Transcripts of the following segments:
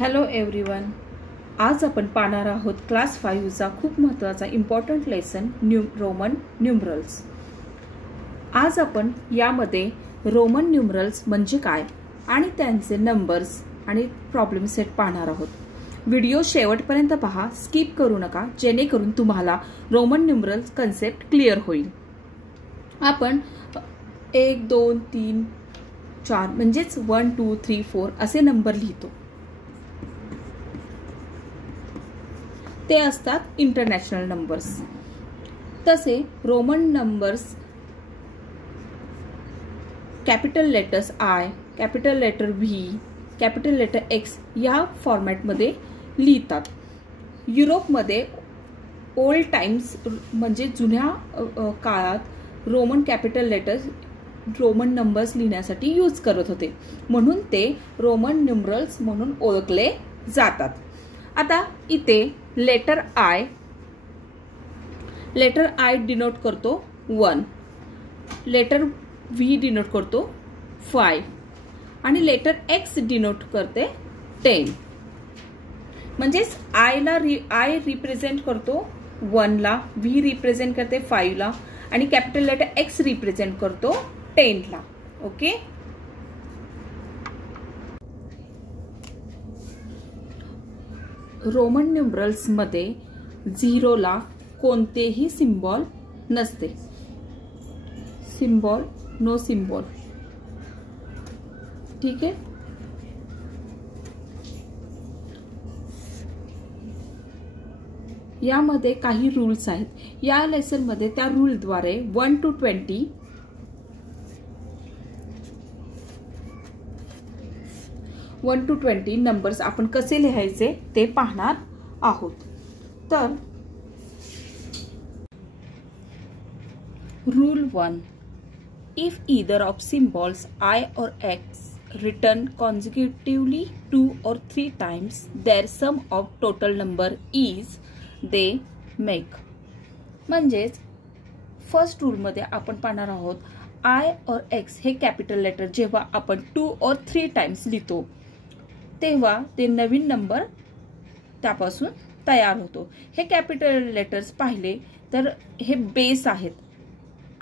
Hello everyone. आज आपण पाहणार आहोत क्लास 5चा खूप महत्त्वाचा इम्पॉर्टंट लेसन रोमन न्यूमरल्स. आज आपण यामध्ये रोमन न्यूमरल्स म्हणजे काय आणि त्यांचे नंबर्स आणि प्रॉब्लेम सेट पाहणार आहोत. व्हिडिओ शेवटपर्यंत पहा, स्किप करू नका, जेणेकरून तुम्हाला रोमन न्यूमरल्स कन्सेप्ट क्लिअर होईल. आपण 1 2 3 4 म्हणजेच 1 2 3 4 असे नंबर लिहितो. ते असतात इंटरनॅशनल नंबर्स. तसे Roman numbers capital letters I, capital letter V, capital letter X या फॉर्मॅटमध्ये लिहितात. युरोपमध्ये ओल्ड टाइम्स म्हणजे जुन्या काळात Roman capital letters Roman numbers लिहिण्यासाठी यूज करत होते, म्हणून ते रोमन न्यूमरल्स म्हणून ओळखले जातात. आता इथे लेटर आय डिनोट करतो 1, लेटर व्ही डिनोट करतो 5 आणि लेटर एक्स डिनोट करते 10. म्हणजेच आय रिप्रेझेंट करतो 1 ला, व्ही रिप्रेझेंट करते 5 ला आणि कॅपिटल लेटर एक्स रिप्रेझेंट करतो 10 ला. ओके. रोमन न्यूमरल्स मध्ये 0 ला कोणतेही सिम्बॉल नसते. No symbol. ठीक आहे. यामध्ये काही रूल्स आहेत. या लेसन मध्ये त्या रूलद्वारे 1 to 20 नंबर्स आपण कसे लिहायचे ते पाहणार आहोत. तर rule 1, if either of symbols I और x written consecutively 2 or 3 times their sum of total number is they make. म्हणजेच फर्स्ट रूल मध्ये आपण पाहणार आहोत आय और एक्स हे कॅपिटल लेटर जेव्हा आपण 2 or 3 टाइम्स लिहितो तेव्हा ते नवीन नंबर त्यापासून तयार होतो. हे कॅपिटल लेटर्स पाहिले तर हे बेस आहेत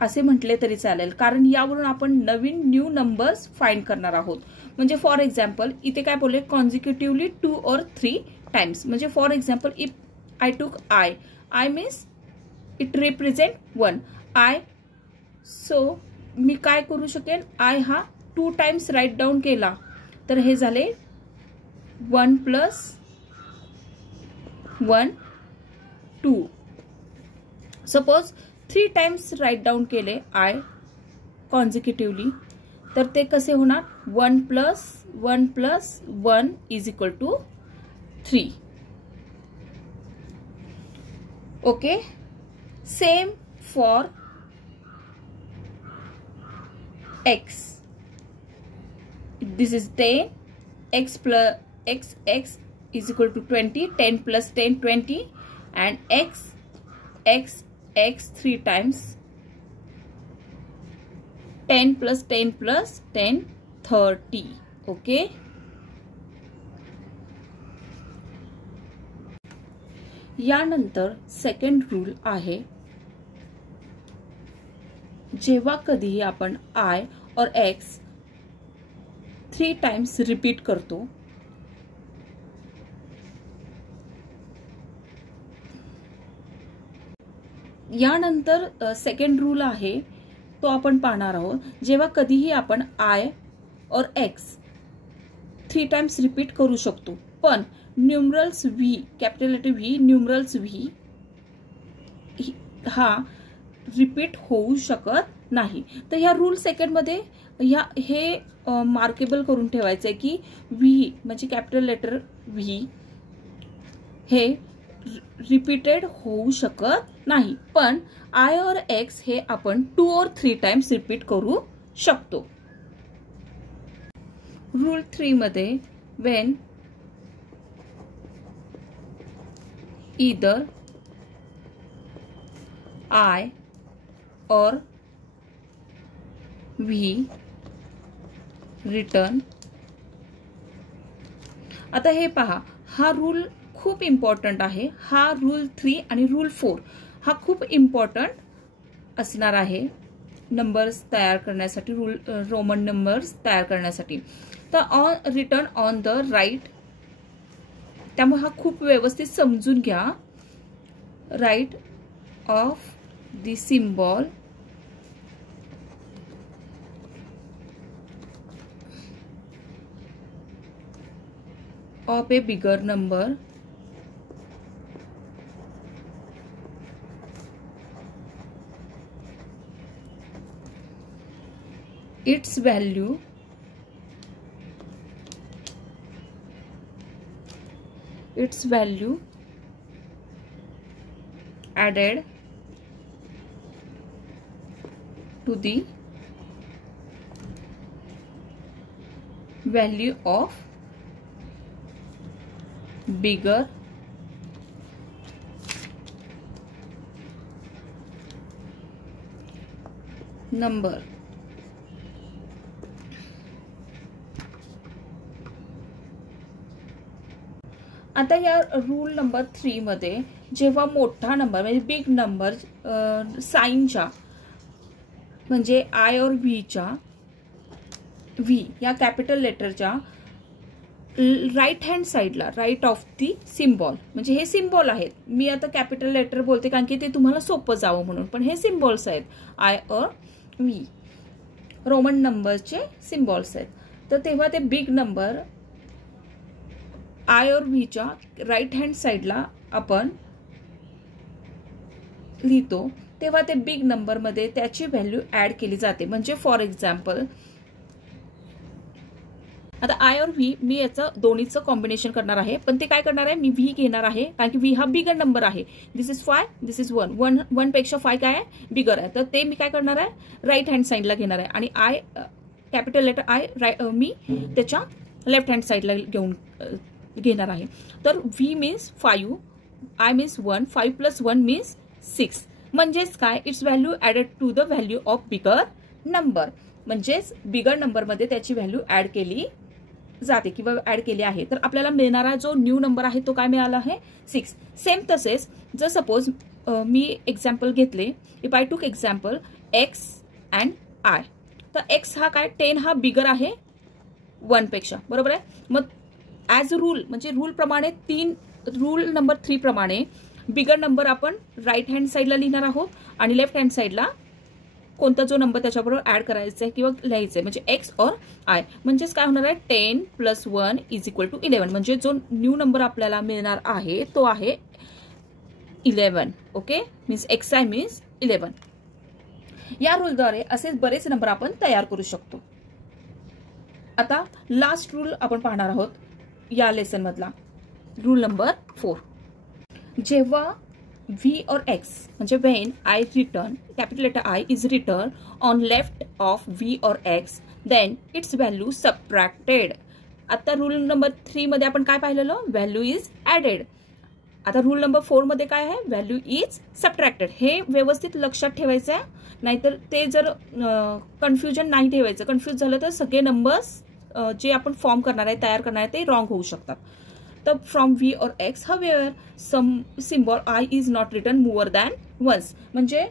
असे म्हटले तरी चालेल, कारण यावरून आपण नवीन न्यू नंबर्स फाइंड करणार आहोत. म्हणजे फॉर एक्झाम्पल इथे काय बोलले, कॉन्झिक्युटिव्हली 2 or 3 टाइम्स. म्हणजे for example if I took I means it represent 1 I. So मी काय करू शकेन, आय हा 2 टाइम्स राईट डाऊन केला तर हे झाले 1 + 1 2. सपोज 3 टाइम्स राईट डाऊन केले आय कॉन्झिक्युटिव्हली तर ते कसे होणार, 1 + 1 + 1 = 3. Okay. Same for x. This is 10, x = 20, 10 + 10 20 and x 3 times, 10 + 10 + 10 30. Okay. यानंतर सेकंड रूल आहे, जेव्हा कधीही आपण आय और एक्स 3 टाइम्स रिपीट करतो यानंतर सेकंड रूल आहे तो आपण पाहणार आहोत. जेव्हा कधीही आपण आय और एक्स 3 टाइम्स रिपीट करू शकतो, पण numerals V, capital letter V, numerals V हा रिपीट होऊ शकत नाही. तर ह्या रूल सेकंड मध्ये हे मार्केबल करून ठेवायचं आहे की व्ही म्हणजे कॅपिटल लेटर व्ही हे रिपीटेड होऊ शकत नाही, पण आय और एक्स हे आपण 2 or 3 टाइम्स रिपीट करू शकतो. रूल 3 मध्ये वेन ईदर आय और व्ही written आता हे पहा, हा रूल खूप इम्पॉर्टंट आहे. हा रूल 3 आणि रूल 4 हा खूप इम्पॉर्टंट असणार आहे नंबर्स तयार करण्यासाठी, रोमन नंबर्स तयार करण्यासाठी. तर रिटर्न ऑन द राईट, त्यामुळे हा खूप व्यवस्थित समजून घ्या. Right of the symbol of a bigger number its value added to the value of bigger number. आता या रूल नंबर 3 मध्ये जेव्हा मोठा नंबर म्हणजे बिग नंबर साइनच्या म्हणजे आय और व्हीच्या, व्ही या कॅपिटल लेटरच्या राईट हँड साईडला, राईट ऑफ दी सिम्बॉल, म्हणजे हे सिम्बॉल आहेत. मी आता कॅपिटल लेटर बोलते कारण की ते तुम्हाला सोपं जावं म्हणून, पण हे सिम्बॉल्स आहेत. आय और व्ही रोमन नंबरचे सिम्बॉल्स आहेत. तर तेव्हा ते बिग नंबर आय और व्हीच्या राईट हँड साईडला आपण लिहितो, तेव्हा ते बिग नंबर मध्ये त्याची व्हॅल्यू ऍड केली जाते. म्हणजे फॉर एक्झाम्पल आता आय और व्ही मी याचं दोन्हीचं कॉम्बिनेशन करणार आहे, पण ते काय करणार आहे, मी व्ही घेणार आहे कारण की व्ही हा बिगर नंबर आहे. दिस इज 5, दिस इज 1, 1 पेक्षा 5 काय आहे, बिगर आहे. तर ते मी काय करणार आहे, राईट हँड साईडला घेणार आहे. आणि आय कॅपिटल लेटर आय मी त्याच्या लेफ्ट हँड साईडला घेणार आहे. तर V means 5, I means 1, 5 + 1 means 6. म्हणजेच काय, its value added to the value of bigger number. म्हणजेच बिगर नंबरमध्ये त्याची व्हॅल्यू ऍड केली जाते किंवा ऍड केली आहे. तर आपल्याला मिळणारा जो न्यू नंबर आहे तो काय मिळाला आहे, 6. सेम तसेच जर सपोज मी एक्झाम्पल घेतले, इफ आय टूक एक्झाम्पल एक्स अँड आय, तर एक्स हा काय 10 हा बिगर आहे 1 पेक्षा, बरोबर आहे. मग ॲज रूल म्हणजे रूल प्रमाणे रूल नंबर 3 प्रमाणे बिगर नंबर आपण राईट हँड साईडला लिहिणार आहोत आणि लेफ्ट हँड साईडला कोणता जो नंबर त्याच्याबरोबर ऍड करायचा आहे किंवा लिहायचं आहे, म्हणजे एक्स और आय. म्हणजेच काय होणार आहे, 10 + 1 = 11. म्हणजे जो न्यू नंबर आपल्याला मिळणार आहे तो आहे 11. Okay, means X I means 11. या रूलद्वारे असे बरेच नंबर आपण तयार करू शकतो. आता लास्ट रूल आपण पाहणार आहोत या लेसन मधला, रूल नंबर 4. जेव्हा V or X म्हणजे when I return, capital letter I is written on left of V or X, then its value subtracted. आता रूल नंबर 3 मध्ये आपण काय पाहिलेलं, व्हॅल्यू इज ऍडेड. आता रूल नंबर 4 मध्ये काय आहे, व्हॅल्यू इज सबट्रॅक्टेड. हे व्यवस्थित लक्षात ठेवायचं आहे, नाहीतर ते जर कन्फ्युजन नाही ठेवायचं, कन्फ्युज झालं तर सगळे नंबर्स जे आपण फॉर्म करणार आहे, तयार करणार आहे ते रॉंग होऊ शकतात. तर फ्रॉम व्ही और एक्स हवेवर some symbol I is not written more than once. म्हणजे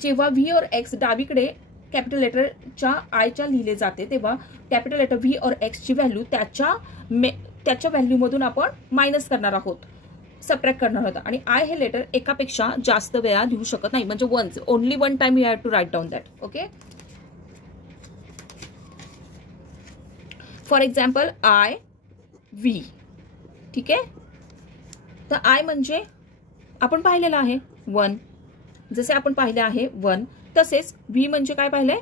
जेव्हा व्ही और एक्स डावीकडे कॅपिटल लेटरच्या आयच्या लिहिले जाते, तेव्हा कॅपिटल लेटर व्ही और एक्सची व्हॅल्यू त्याच्या व्हॅल्यूमधून आपण मायनस करणार आहोत, सबट्रॅक्ट करणार आहोत. आणि आय हे लेटर एकापेक्षा जास्त वेळा लिहू शकत नाही, म्हणजे once, only 1 time you have to write down that. Okay, for example I V. ठीक आहे, तर आय म्हणजे आपण पाहिलेलं आहे 1, जसे आपण पाहिले आहे 1, तसेच व्ही म्हणजे काय पाहिलंय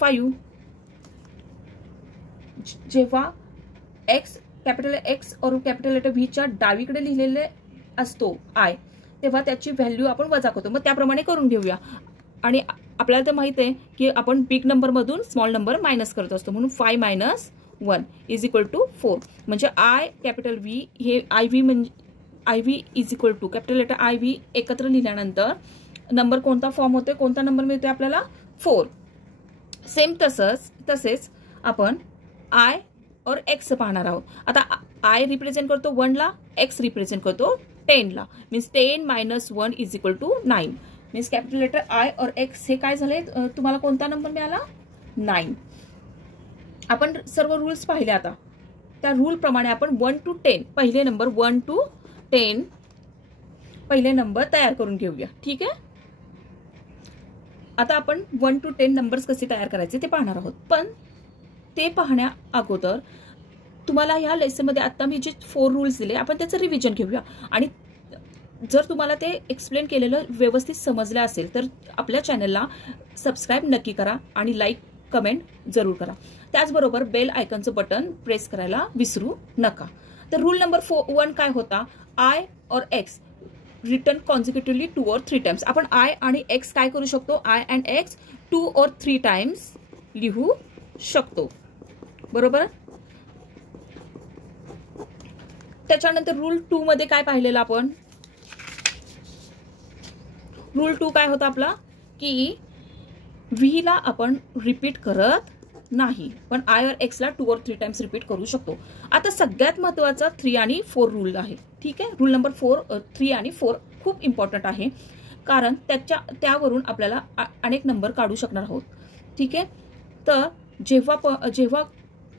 5. जेव्हा एक्स कॅपिटल एक्स और कॅपिटल लेटर व्हीच्या डावीकडे लिहिलेले असतो आय, तेव्हा त्याची व्हॅल्यू आपण वजा करतो. मग त्याप्रमाणे करून घेऊया. आणि आपल्याला तर माहित आहे की आपण बिग नंबर मधून स्मॉल नंबर मायनस करत असतो, म्हणून 5 - 1 = 4. म्हणजे आय कॅपिटल व्ही हे आय व्ही म्हणजे I V = capital letter I V एकत्र लिहिल्यानंतर नंबर कोणता फॉर्म होते, कोणता नंबर मिळतोय आपल्याला, 4. सेम तसेच आपण आय और एक्स पाहणार आहोत. आता आय रिप्रेझेंट करतो 1 ला, एक्स रिप्रेझेंट करतो 10 ला. Means 10 - 1 = 9. Means capital letter I और एक्स हे काय झाले, तुम्हाला कोणता नंबर मिळाला, 9. आपण सर्व रूल्स पाहिले. आता त्या रूल प्रमाणे आपण 1 to 10 पहिले नंबर 1 to 10 पहिले नंबर तयार करून घेऊया. ठीक आहे. आता आपण 1 to 10 नंबर्स कसे तयार करायचे ते पाहणार आहोत. पण ते पाहण्या अगोदर तुम्हाला ह्या लेसनमध्ये आता मी जे 4 रूल्स दिले आपण त्याचं रिव्हिजन घेऊया. आणि जर तुम्हाला ते एक्सप्लेन केलेलं व्यवस्थित समजलं असेल तर आपल्या चॅनलला सबस्क्राईब नक्की करा आणि लाईक कमेंट जरूर करा. त्याचबरोबर बेल आयकॉनचं बटन प्रेस करायला विसरू नका. तर रूल नंबर 1 काय होता, आय और एक्स रिटर्न कॉन्झिक्युटिव्हली 2 or 3 टाइम्स. आपण आय आणि एक्स काय करू शकतो, I and x 2 or 3 times लिहू शकतो. बरोबर. त्याच्यानंतर रूल 2 मध्ये काय पाहिलेलं आपण, रूल 2 काय होता आपला, की व्ही ला आपण रिपीट करत नाही, पण आय और एक्स ला 2 or 3 टाइम्स रिपीट करू शकतो. आता सगळ्यात महत्त्वाचा 3 आणि 4 रूल आहे. ठीक आहे. रूल नंबर 3 आणि 4 खूप इम्पॉर्टंट आहे, कारण त्यावरून आपल्याला अनेक नंबर काढू शकणार आहोत. ठीक आहे. तर जेव्हा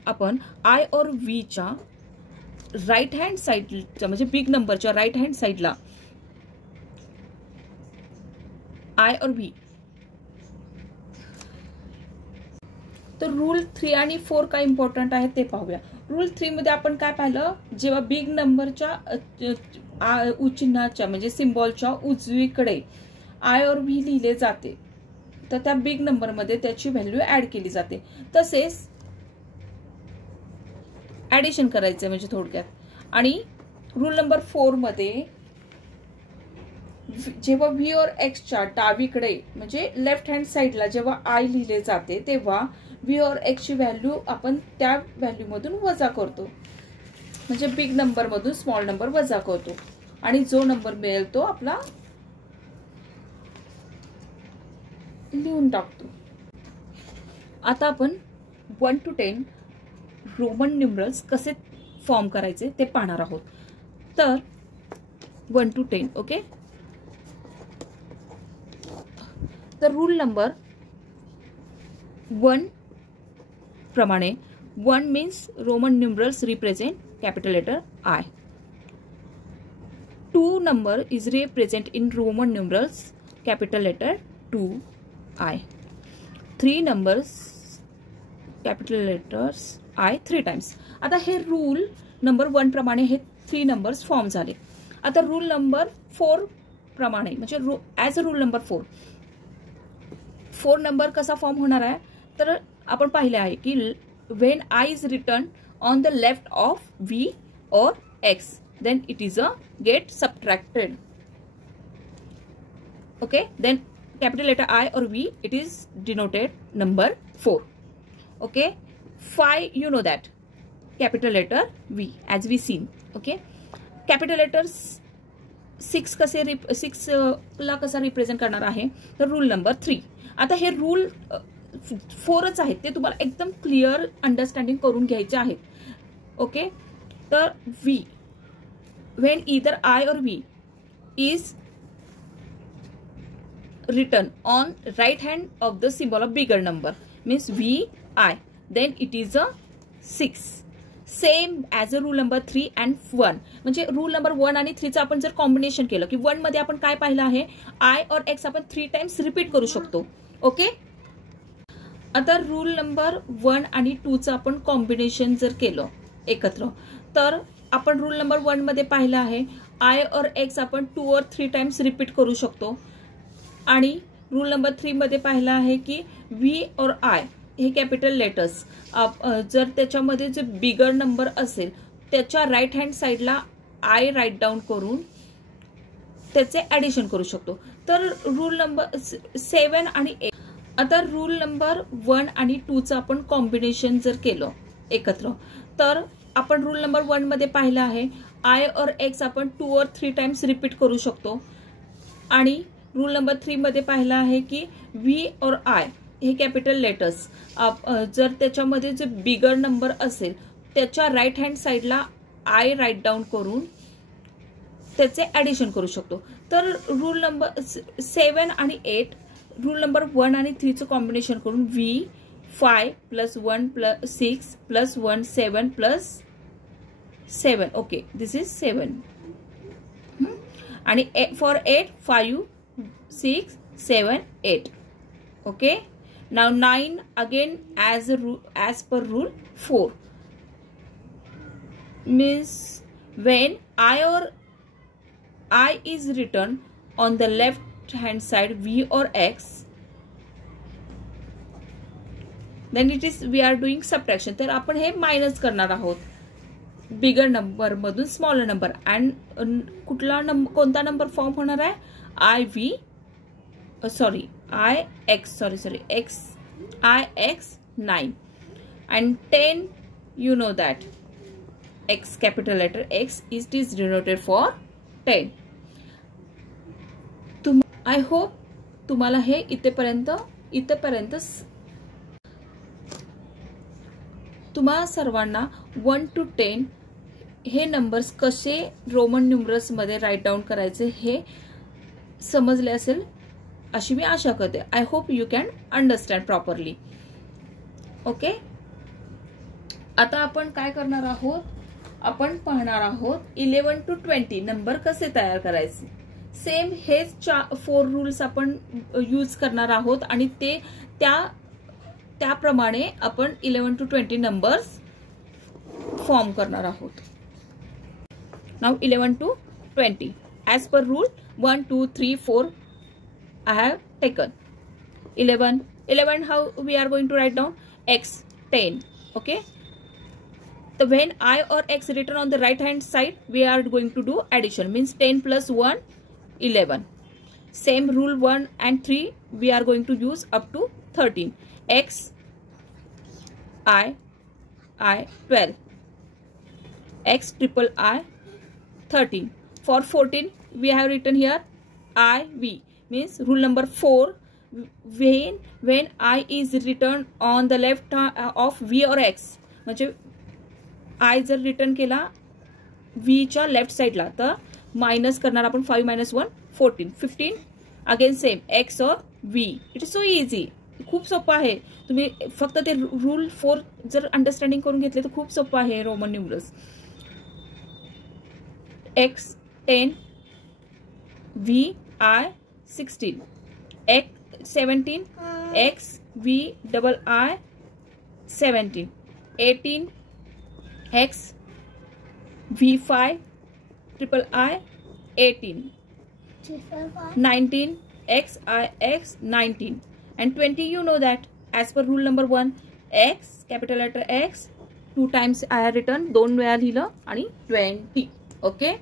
आपण आय और व्ही च्या राईट हँड साईडच्या म्हणजे बिग नंबरच्या राईट हँड साईडला आय और व्ही, तर रूल 3 आणि 4 काय इम्पॉर्टंट आहे ते पाहूया. रूल 3 मध्ये आपण काय पाहिलं, जेव्हा बिग नंबरच्या चिन्हाच्या म्हणजे सिम्बॉलच्या उजवीकडे आय और व्ही लिहिले जाते तर त्या बिग नंबर मध्ये त्याची व्हॅल्यू ऍड केली जाते. तसेच ऍडिशन करायचं म्हणजे थोडक्यात. आणि रूल नंबर 4 मध्ये जेव्हा व्ही और एक्सच्या डावीकडे म्हणजे लेफ्ट हँड साईडला जेव्हा आय लिहिले जाते तेव्हा व्ही और एक्स ची व्हॅल्यू आपण त्या व्हॅल्यू मधून वजा करतो, म्हणजे बिग नंबर मधून स्मॉल नंबर वजा करतो आणि जो नंबर मिळेल तो आपला लिहून टाकतो. आता आपण 1 to 10 रोमन न्यूमरल्स कसे फॉर्म करायचे ते पाहणार आहोत. तर 1 to 10. ओके. तर रूल नंबर 1 प्रमाणे 1 means Roman numerals represent capital letter I. 2 number is represent in Roman numerals capital letter 2I. 3 numbers capital letters I 3 times. आता हे रूल नंबर 1 प्रमाणे हे 3 नंबर्स फॉर्म झाले. आता रूल नंबर 4 प्रमाणे म्हणजे as a rule number 4 number कसा form होणार आहे, तर आपण पाहिले आहे की when I is return on the left of V और X then it is a get subtracted. Okay. Then capital letter I or V, it is denoted number 4. Okay. 5, you know that. Capital letter V as we seen. Okay. Capital letters 6 कसे 6 ला कसा represent करणार आहे, तर rule number 3. आता हे rule 4च आहेत, ते तुम्हाला एकदम क्लिअर अंडरस्टँडिंग करून घ्यायचे आहेत. ओके. तर V when either I or V is written on right hand of the symbol of bigger number means VI, then it is a 6. Same as a rule number 3 and 1. म्हणजे rule number 1 आणि 3 चं आपण जर combination केलं की 1 मध्ये आपण काय पाहिलं आहे, आय और एक्स आपण 3 टाइम्स रिपीट करू शकतो. ओके. आता रूल नंबर 1 आणि 2 चं आपण कॉम्बिनेशन जर केलं एकत्र तर आपण रूल नंबर 1 मध्ये पाहिलं आहे आय और एक्स आपण 2 or 3 टाइम्स रिपीट करू शकतो. आणि रूल नंबर 3 मध्ये पाहिलं आहे की व्ही और आय हे कॅपिटल लेटर्स जर त्याच्यामध्ये जे बिगर नंबर असेल त्याच्या राईट हँड साईडला आय राईट डाऊन करून त्याचे ऍडिशन करू शकतो. तर रूल नंबर 7 आणि 8. आता रूल नंबर 1 आणि 2 चं आपण कॉम्बिनेशन जर केलं एकत्र तर आपण रूल नंबर 1 मध्ये पाहिलं आहे आय और एक्स आपण 2 or 3 टाइम्स रिपीट करू शकतो. आणि रूल नंबर 3 मध्ये पाहिलं आहे की व्ही और आय हे कॅपिटल लेटर्स जर त्याच्यामध्ये जे बिगर नंबर असेल त्याच्या राईट हँड साईडला आय राईट डाऊन करून त्याचे ॲडिशन करू शकतो. तर रूल नंबर 7 आणि 8, रूल नंबर 1 आणि 3चं कॉम्बिनेशन करून V 5 + 1 + 6 + 1 7 + 7. Okay, this is 7. आणि for 8 5 6 7 8. Okay, now 9 again as per rule 4 means when I is written on the left hand side V or X, then it is we are doing subtraction. तर आपण हे minus करणार आहोत bigger number मधून smaller number. And कोणता number form होणार आहे? X 9 and 10. You know that X, capital letter X, it is denoted for 10. I hope तुम्हाला हे इथेपर्यंत तुम्हा सर्वांना 1 to 10 हे नंबर्स कसे रोमन न्यूमरल्स मध्ये राईट डाऊन करायचे हे समजले असेल अशी मी आशा करते. I hope you can understand properly. Okay, आता आपण काय करणार आहोत? आपण पाहणार आहोत 11 to 20 नंबर कसे तयार करायचे. सेम हेच 4 रूल्स आपण यूज करणार आहोत आणि ते त्याप्रमाणे आपण 11 to 20 नंबर्स फॉर्म करणार आहोत. Now 11 to 20 as per rule 1 2 3 4 I have taken. 11 how we are going to write down? X 10. Okay, so when I or X written on the right hand side, we are going to do addition, means 10 + 1 11. Same rule 1 and 3 we are going to use up to 13. X I 12, X triple I 13. For 14 we have written here I V, means rule number 4, when I is written on the left of V or X, म्हणजे I जर return केला V च्या left साइडला तर minus करणार आपण 5 - 1 14. 15 again same X और V. It is so easy, खूप सोपं आहे. तुम्ही फक्त ते रूल 4 जर अंडरस्टँडिंग करून घेतले तर खूप सोपं आहे Roman numerals. X 10, V I 16, X 17, X V double I 17, 18, X V5 triple I 18, 19, X I X 19, and 20. You know that as per rule number 1, X capital letter X 2 times I have written, 2 वेळा लिहिलं आणि 20. Okay,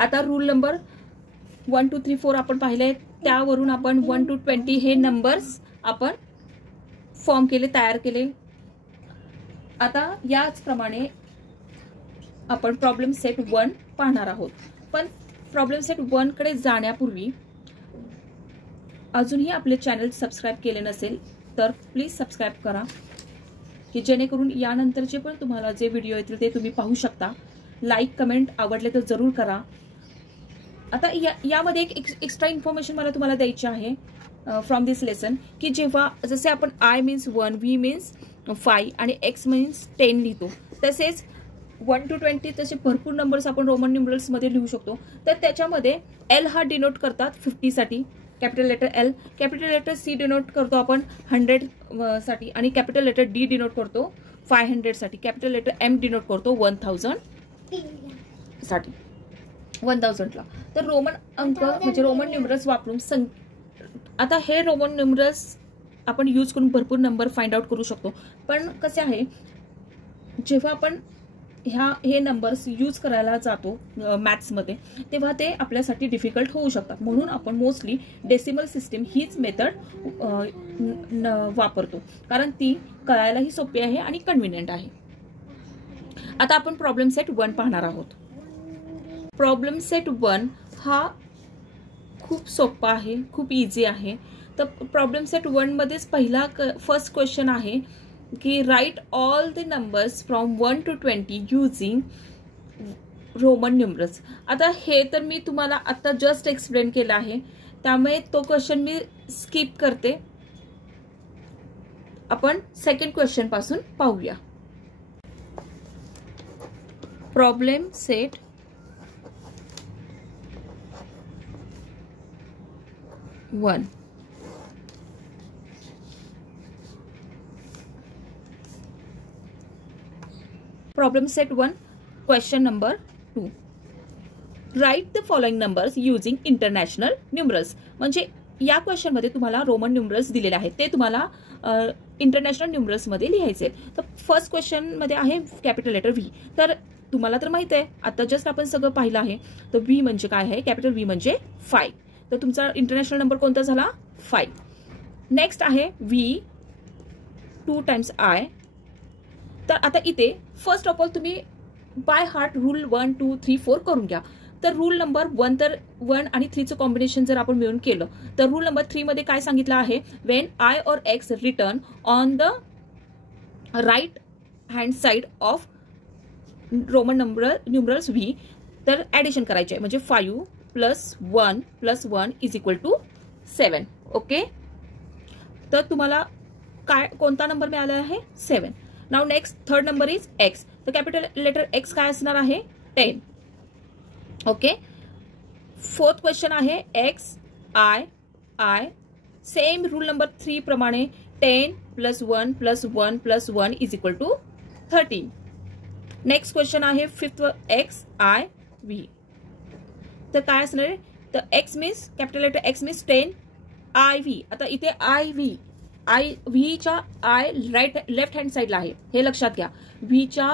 आता rule number 1 2 3 4 आपण पाहिले, त्यावरून आपण 1 to 20 हे numbers आपण फॉर्म केले, तयार केले. आता याच प्रमाणे आपण प्रॉब्लेम सेट 1 पाहणार आहोत. पण प्रॉब्लेम सेट 1 कडे जाण्यापूर्वी अजूनही आपले चॅनल सबस्क्राइब केले नसेल तर प्लीज सबस्क्राइब करा, की जेणेकरून यानंतरचे पण तुम्हाला जे व्हिडिओ येतील ते तुम्ही पाहू शकता. लाईक कमेंट आवडले तर जरूर करा. आता यामध्ये एक एक्स्ट्रा इन्फॉर्मेशन मला तुम्हाला द्यायची आहे फ्रॉम दिस लेसन, की जेव्हा जसे आपण I मीन्स 1, V मीन्स 5 आणि X मीन्स 10 लिहितो, तसेच 1 to 20 तसे भरपूर नंबर्स आपण रोमन न्यूमरल्स मध्ये लिहू शकतो. तर त्याच्यामध्ये L हा डिनोट करतात 50 साठी, capital letter L, capital letter C denote करतो आपण 100 साठी, आणि कॅपिटल लेटर D डिनोट करतो 500 साठी, कॅपिटल लेटर M डिनोट करतो 1000 साठी, 1000 ला. तर रोमन अंक म्हणजे रोमन न्यूमरल्स वापरून आता हे रोमन न्यूमरल्स आपण यूज करून भरपूर नंबर फाइंड आउट करू शकतो. पण कसे आहे, जेव्हा आपण हे नंबर्स यूज करायला जातो मॅथ्स मध्ये, तेव्हा ते आपल्यासाठी डिफिकल्ट होऊ शकतात. म्हणून आपण मोस्टली डेसिमल सिस्टीम हीच मेथड वापरतो, कारण ती कळायलाही सोपी आहे आणि कन्व्हिनियंट आहे. आता आपण प्रॉब्लेम सेट 1 पाहणार आहोत. प्रॉब्लेम सेट 1 हा खूप सोपा आहे, खूप इझी आहे. तर प्रॉब्लेम सेट 1 मध्येच पहिला फर्स्ट क्वेश्चन आहे की write all the numbers from 1 to 20 using Roman numerals. आता हे तर मी तुम्हाला आता जस्ट एक्सप्लेन केलं आहे, त्यामुळे तो क्वेश्चन मी स्किप करते. आपण सेकंड क्वेश्चन पासून पाहूया. Problem set 1. Problem set 1, question number 2. Write the following numbers using international numerals. म्हणजे या क्वेश्चन मध्ये तुम्हाला रोमन न्यूमरल्स दिलेले आहेत, ते तुम्हाला इंटरनॅशनल न्यूमरल्स मध्ये लिहायचे. तर फर्स्ट क्वेश्चन मध्ये आहे कॅपिटल लेटर व्ही. तर तुम्हाला तर माहित आहे, आता जस्ट आपण सगळं पाहिलं आहे. तर व्ही म्हणजे काय आहे, कॅपिटल व्ही म्हणजे 5. तर तुमचा इंटरनॅशनल नंबर कोणता झाला, 5. नेक्स्ट आहे व्ही 2 times आय. तर आता इथे फर्स्ट ऑफ ऑल तुम्ही बाय हार्ट रूल 1 2 3 4 करून घ्या. तर रूल नंबर 1, तर 1 आणि 3चं कॉम्बिनेशन जर आपण मिळून केलं तर रूल नंबर 3 मध्ये काय सांगितलं आहे, वेन आय और X return on the right hand side of Roman numerals V, तर ऍडिशन करायचे आहे. म्हणजे 5 + 1 + 1 = 7. ओके, तर तुम्हाला काय कोणता नंबर मिळाला आहे, 7. Now next third number is x. तर कॅपिटल लेटर एक्स काय असणार आहे, 10. ओके, फोर्थ क्वेश्चन आहे X I I. Same rule number 3 प्रमाणे 10 + 1 + 1 + 1 = 13. नेक्स्ट क्वेश्चन आहे फिफ्थ एक्स आय व्ही. तर काय असणार आहे, तर X means capital letter X means 10 I V. आता इथे आय व्हीच्या आय लेफ्ट हँड साइडला आहे, हे लक्षात घ्या. व्हीच्या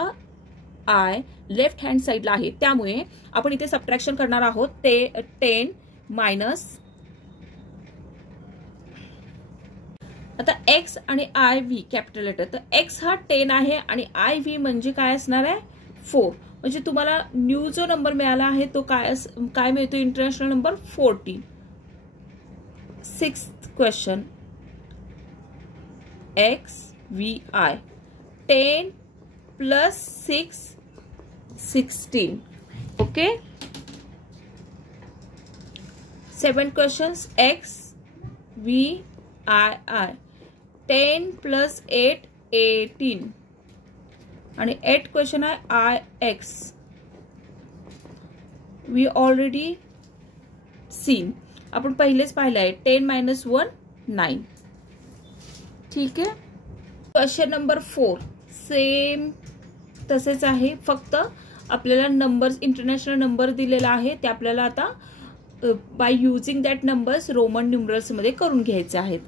आय लेफ्ट हँड साइडला आहे, त्यामुळे आपण इथे सबट्रॅक्शन करणार आहोत. ते 10 मायनस, आता एक्स आणि आय व्ही कॅपिटल लेटर. तर एक्स हा 10 आहे आणि आय व्ही म्हणजे काय असणार आहे, 4. म्हणजे तुम्हाला न्यू जो नंबर मिळाला आहे तो काय मिळतो, international number 14. Sixth question X V I. 10 + 6 16. Okay, 7 questions X V I I. 10 + 8 18. आणि 8 क्वेश्चन आहे I X. We already seen, आपण पहिलेच पाहिलं आहे. 10 - 1 9. ठीक आहे. क्वेश्चन नंबर 4 सेम तसेच आहे, फक्त आपल्याला नंबर्स इंटरनॅशनल नंबर दिलेला आहे, ते आपल्याला आता by using that numbers Roman numerals मध्ये करून घ्यायचे आहेत.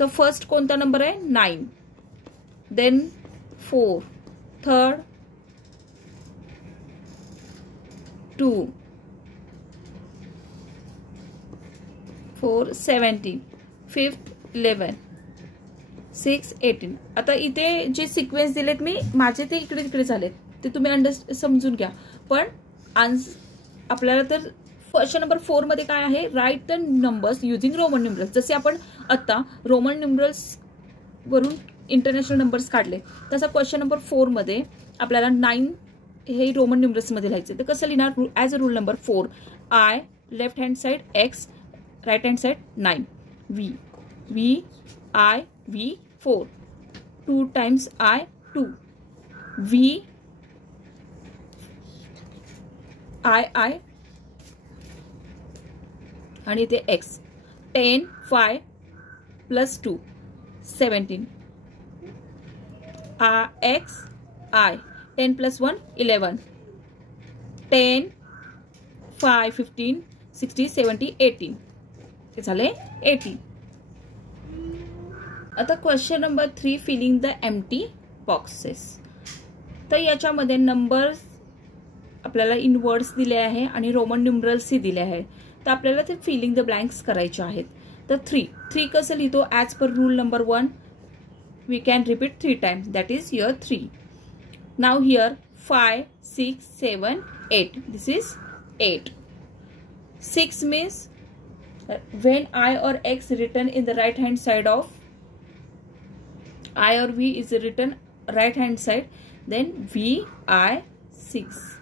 तर फर्स्ट कोणता नंबर आहे, 9, देन 4, थर्ड 2, 4 17, फिफ्थ 11, 6 18. आता इथे जे सिक्वेन्स दिलेत मी माझे ते इकडे तिकडे झालेत, ते तुम्ही समजून घ्या. पण आपल्याला तर क्वेश्चन नंबर 4 मध्ये काय आहे, write the numbers using Roman numerals. जसे आपण आता रोमन न्यूमरल्स वरून इंटरनॅशनल नंबर्स काढले, तसा क्वेश्चन नंबर 4 मध्ये आपल्याला 9 हे रोमन न्यूमरल्स मध्ये लिहायचे. तर कसं लिहिणार, as a rule number 4 I left hand side X, right hand side 9 V V I V 4, 2 times I 2 V I I आणि ते एक्स. 10 5 + 2 17 X I. 10 + 1 11, 10 5 15 60 70 18. हे झाले 80. आता question number 3 filling the empty boxes. तर याच्यामध्ये नंबर्स आपल्याला in words दिले आहे आणि रोमन न्यूमरल्सही दिले आहे. तर आपल्याला ते फिलिंग द ब्लँक्स करायचे आहेत. तर 3 कसं लिहितो, as per rule number 1 we can repeat 3 times, that is here 3. Now here 5 6 7 8, this is 8. 6 मीन्स when I or x written in the right hand side of I or v is written right hand side, then v I 6,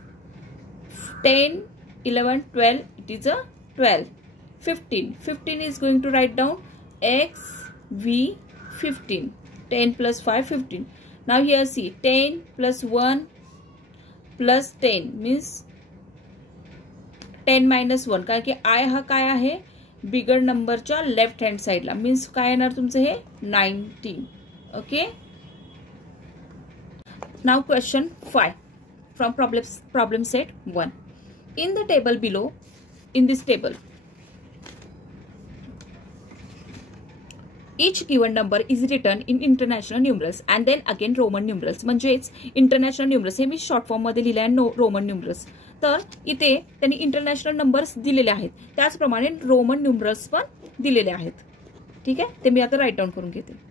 10, 11, 12, it is a 12, 15 is going to write down x v 15, 10 plus 5 15. Now here see 10 plus 1 plus 10 means 10 minus 1, कारण की I हा काय आहे बिगर नंबरच्या left hand साइडला, means काय येणार तुमचं हे 19. Okay. Now question 5 from problem set 1. In the table below, in this table, each given number is written in international numerals and then again Roman numerals. म्हणजेच इंटरनॅशनल न्यूमरल्स हे मी short form मध्ये लिहिले आहे Roman numerals. तर इथे त्यांनी international numbers दिलेले आहेत, त्याचप्रमाणे रोमन न्यूमरल्स पण दिलेले आहेत. ठीक आहे, ते मी आता राईट डाऊन करून घेते.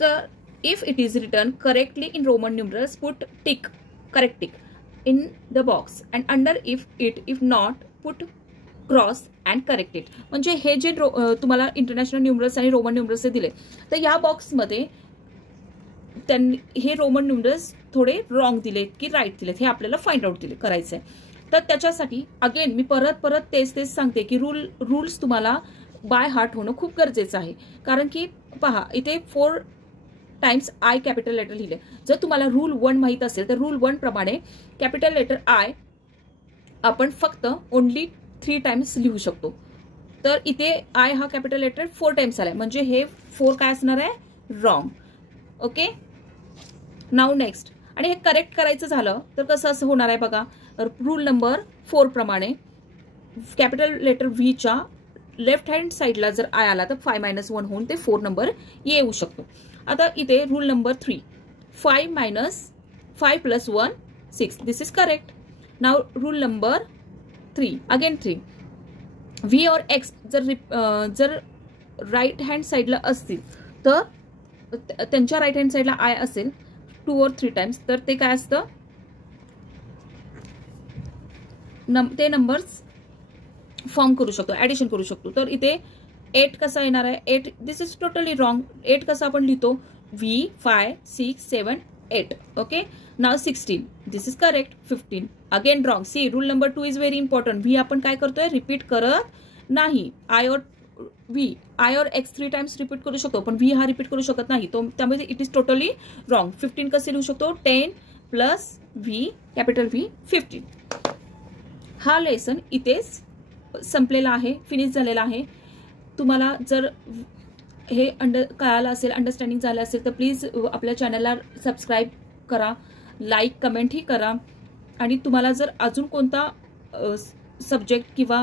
तर if it is written correctly in Roman numerals, put tick, correct tick in the box, and under if not, put cross and correct it. म्हणजे हे जे तुम्हाला इंटरनॅशनल न्यूमरल्स आणि रोमन न्यूमरल्स दिले, तर या बॉक्समध्ये त्यांनी हे रोमन न्यूमरल्स थोडे रॉंग दिलेत की राईट दिलेत हे आपल्याला फाइंड आउट करायचं आहे. तर त्याच्यासाठी अगेन मी परत तेच सांगते की रूल्स तुम्हाला बाय हार्ट होणं खूप गरजेचं आहे. कारण की पहा इथे 4 टाइम्स आय कॅपिटल लेटर लिहिले. जर तुम्हाला रूल 1 माहित असेल तर रूल 1 प्रमाणे कॅपिटल लेटर आय आपण फक्त ओनली 3 टाइम्स लिहू शकतो. तर इथे आय हा कॅपिटल लेटर 4 टाइम्स आलाय, म्हणजे हे 4 काय असणार आहे रॉंग. ओके. नाउ नेक्स्ट, आणि हे करेक्ट करायचं झालं तर कसं असं होणार आहे बघा. रूल नंबर 4 प्रमाणे कॅपिटल लेटर व्ही च्या लेफ्ट हँड साइडला जर आय आला तर 5 - 1 होऊन ते 4 नंबर येऊ शकतो. आता इथे rule number 3, 5 plus 1 6, this is correct. Now rule number 3 again 3, V और एक्स जर राईट हँड साइडला असतील तर त्यांच्या राईट हँड साइडला आय असेल 2 or 3 टाइम्स, तर ते काय असतं ते नंबर्स फॉर्म करू शकतो, ऍडिशन करू शकतो. तर इथे 8 कसा येणार आहे 8, दिस इज टोटली रॉंग. 8 कसा आपण लिहितो V 5 6 7 8. Okay. Now 16, this is correct. 15 again wrong. See rule number 2 is very important. V आपण काय करतोय रिपीट करत नाही. आय और एक्स 3 टाइम्स रिपीट करू शकतो, पण व्ही हा रिपीट करू शकत नाही, तो त्यामुळे इट इज टोटली रॉंग. 15 कसे लिहू शकतो 10 प्लस व्ही कॅपिटल व्ही 15. हा लेसन इथेच संपलेला आहे, फिनिश झालेला आहे. तुम्हाला जर हे कळालं असेल, अंडरस्टँडिंग झालं असेल तर प्लीज आपल्या चॅनलला सबस्क्राईब करा, लाईक कमेंटही करा. आणि तुम्हाला जर अजून कोणता सब्जेक्ट किंवा